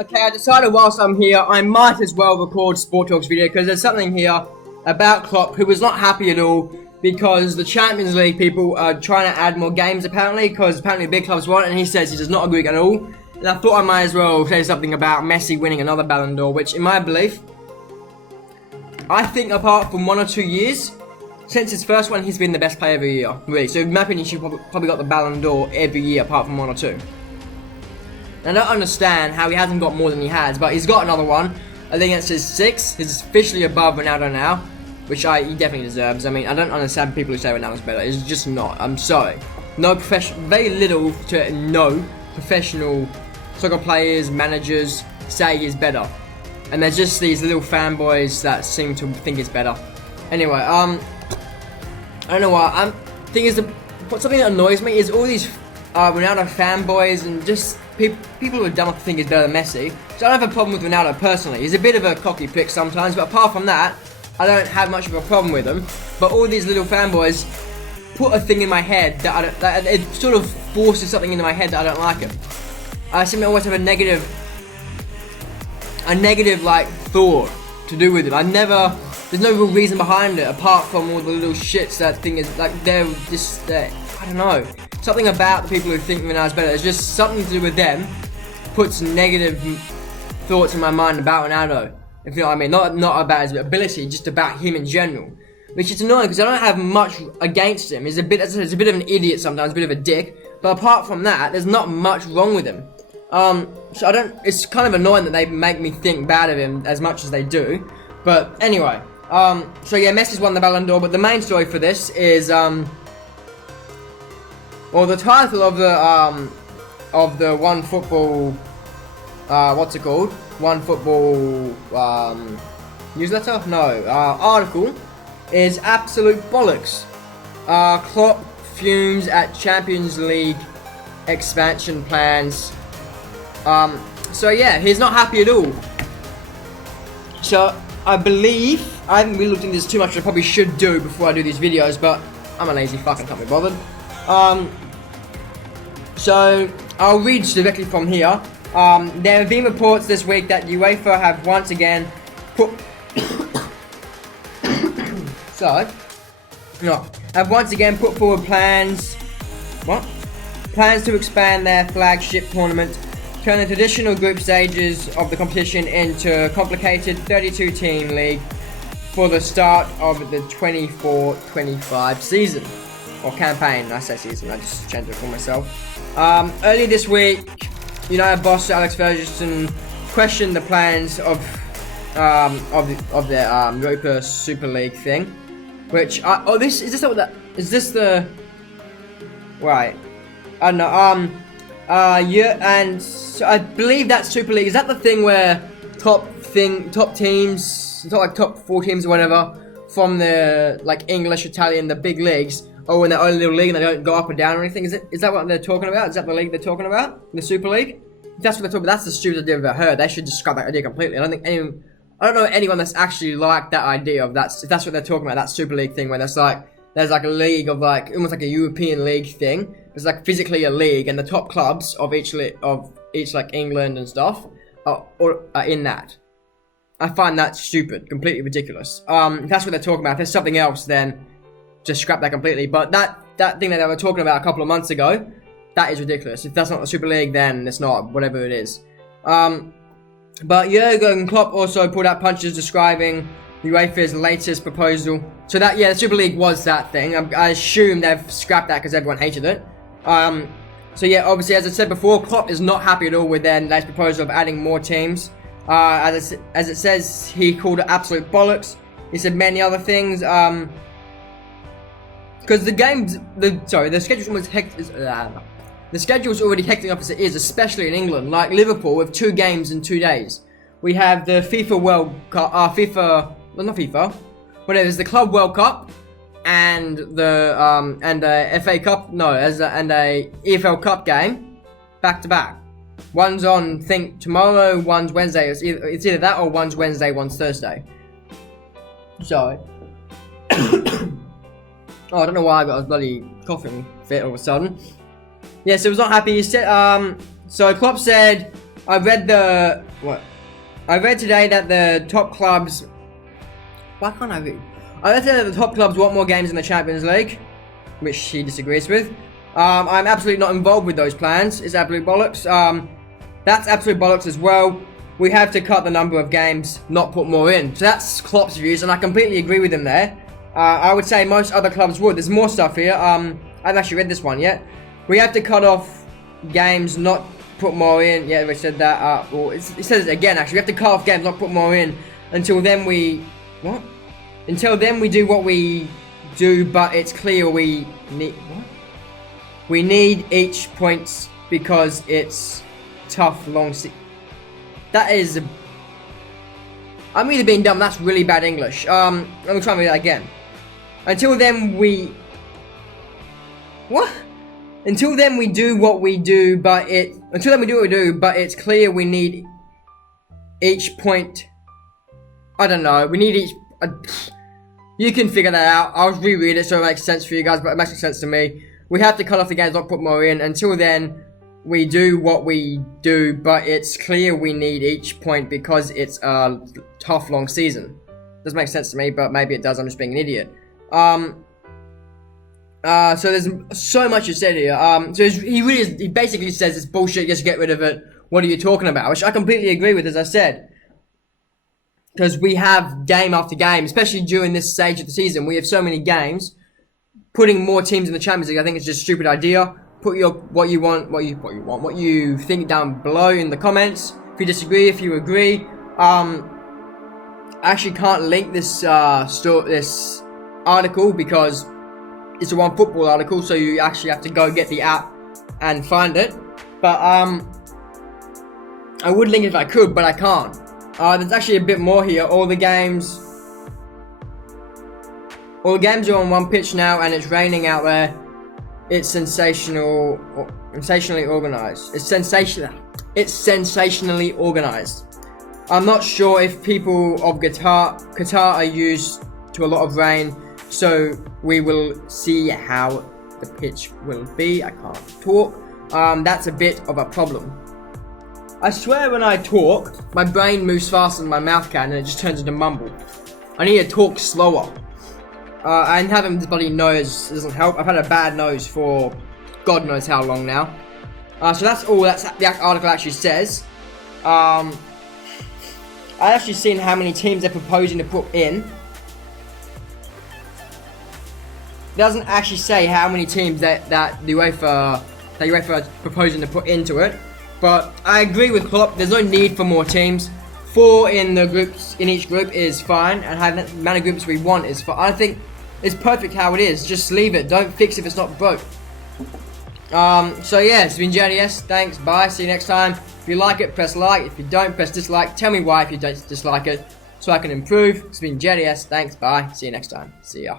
Okay, I decided whilst I'm here, I might as well record Sport Talks video because there's something here about Klopp who was not happy at all because the Champions League people are trying to add more games apparently because apparently big clubs want it, and he says he does not agree at all. And I thought I might as well say something about Messi winning another Ballon d'Or, which in my belief, I think apart from 1 or 2 years, since his first one, he's been the best player every year, really. So in my opinion, he should probably got the Ballon d'Or every year apart from 1 or 2. I don't understand how he hasn't got more than he has, but he's got another one. I think it's his 6th. He's officially above Ronaldo now, which he definitely deserves. I mean, I don't understand people who say Ronaldo's better. It's just not. I'm sorry. Very little to no professional soccer players, managers say he's better. And there's just these little fanboys that seem to think he's better. Anyway, I don't know why. Thing is, something that annoys me is all these Ronaldo fanboys and just people who are dumb enough to think he's better than Messi. So I don't have a problem with Ronaldo personally. He's a bit of a cocky prick sometimes, but apart from that, I don't have much of a problem with him. But all these little fanboys put a thing in my head that it sort of forces something into my head that I don't like him. I seem to always have a negative like thought to do with it. There's no real reason behind it apart from all the little shits that thing is like they're just I don't know. Something about the people who think Ronaldo's better. It's just something to do with them. Puts negative thoughts in my mind about Ronaldo. If you know what I mean. Not about his ability, just about him in general. Which is annoying because I don't have much against him. He's a bit of an idiot sometimes, a bit of a dick. But apart from that, there's not much wrong with him. So it's kind of annoying that they make me think bad of him as much as they do. But anyway, so yeah, Messi's won the Ballon d'Or, but the main story for this is, well, the title of the One Football, what's it called? One Football, newsletter? No, article is absolute bollocks. Klopp fumes at Champions League expansion plans. So yeah, he's not happy at all. So I believe, I haven't really looked into this too much, I probably should do before I do these videos, but I'm a lazy fuck and can't be bothered. So I'll read directly from here. There have been reports this week that UEFA have once again put forward plans to expand their flagship tournament, turn the traditional group stages of the competition into a complicated 32-team league for the start of the 24-25 season. Or campaign, I say season, I just changed it for myself. Earlier this week, United boss Alex Ferguson questioned the plans of the Europa Super League thing, which right? I don't know. Yeah, and so I believe that Super League, is that the thing where top teams, top 4 teams or whatever from the like English, Italian, the big leagues, or in their own little league and they don't go up or down or anything? Is that what they're talking about? Is that the league they're talking about? The Super League? If that's what they're talking about, that's the stupidest idea I've ever heard. They should just scrap that idea completely. I don't know anyone that's actually liked that idea of that. If that's what they're talking about, that Super League thing where there's like a league of like almost like a European league thing. It's like physically a league, and the top clubs of each like England and stuff are in that. I find that stupid, completely ridiculous. If that's what they're talking about, if there's something else, then just scrap that completely. But that thing that they were talking about a couple of months ago, that is ridiculous. If that's not the Super League, then it's not, whatever it is. But Jurgen Klopp also pulled out punches describing UEFA's latest proposal. So that, yeah, the Super League was that thing. I assume they've scrapped that because everyone hated it. So yeah, obviously, as I said before, Klopp is not happy at all with their latest proposal of adding more teams. As it says, he called it absolute bollocks. He said many other things. Because the schedule was the schedule is already hectic enough as it is, especially in England. Like Liverpool with 2 games in 2 days. We have the FIFA World Cup, whatever, it's the Club World Cup and the FA Cup, and a EFL Cup game back to back. One's on, tomorrow, one's Wednesday. It's either that or one's Wednesday, one's Thursday. So, I don't know why I got a bloody coughing fit all of a sudden. Yeah, so he was not happy. He said, so Klopp said, I read the what? I read today that the top clubs. Why can't I read? I read today that the top clubs want more games in the Champions League, which he disagrees with. I'm absolutely not involved with those plans. It's absolute bollocks. That's absolute bollocks as well. We have to cut the number of games, not put more in. So that's Klopp's views, and I completely agree with him there. I would say most other clubs would. There's more stuff here. I haven't actually read this one yet. We have to cut off games, not put more in. Yeah, we said that. Well, it says it again, actually. We have to cut off games, not put more in. Until then we... What? Until then we do what we do, but it's clear we need... What? We need each points because it's tough, long That is... I'm either being dumb, that's really bad English. Let me try and read that again. Until then we... What? Until then we do what we do, but it... Until then we do what we do, but it's clear we need each point... I don't know, we need each... you can figure that out. I'll reread it so it makes sense for you guys, but it makes sense to me. We have to cut off the games, not put more in. Until then, we do what we do, but it's clear we need each point because it's a tough, long season. Doesn't make sense to me, but maybe it does. I'm just being an idiot. So there's so much you said here. So he basically says it's bullshit, just get rid of it. What are you talking about? Which I completely agree with, as I said. Because we have game after game, especially during this stage of the season, we have so many games. Putting more teams in the Champions League, I think it's just a stupid idea. Put what you think down below in the comments. If you disagree, if you agree. I actually can't link this this article because it's a one football article, so you actually have to go get the app and find it. But I would link it if I could, but I can't. There's actually a bit more here. All the games are on one pitch now, and it's raining out there. It's sensationally organized. It's sensationally organized. I'm not sure if people of Qatar are used to a lot of rain, so we will see how the pitch will be. I can't talk. That's a bit of a problem. I swear when I talk, my brain moves faster than my mouth can, and it just turns into mumble. I need to talk slower. And having this bloody nose doesn't help. I've had a bad nose for God knows how long now. So that's all the article actually says. I've actually seen how many teams they're proposing to put in. It doesn't actually say how many teams that the UEFA are proposing to put into it. But I agree with Klopp. There's no need for more teams. 4 in the groups in each group is fine, and having the amount of groups we want is fine. I think it's perfect how it is. Just leave it. Don't fix if it's not broke. So yeah, it's been JDS. Thanks. Bye. See you next time. If you like it, press like. If you don't, press dislike. Tell me why if you don't dislike it, so I can improve. It's been JDS. Thanks. Bye. See you next time. See ya.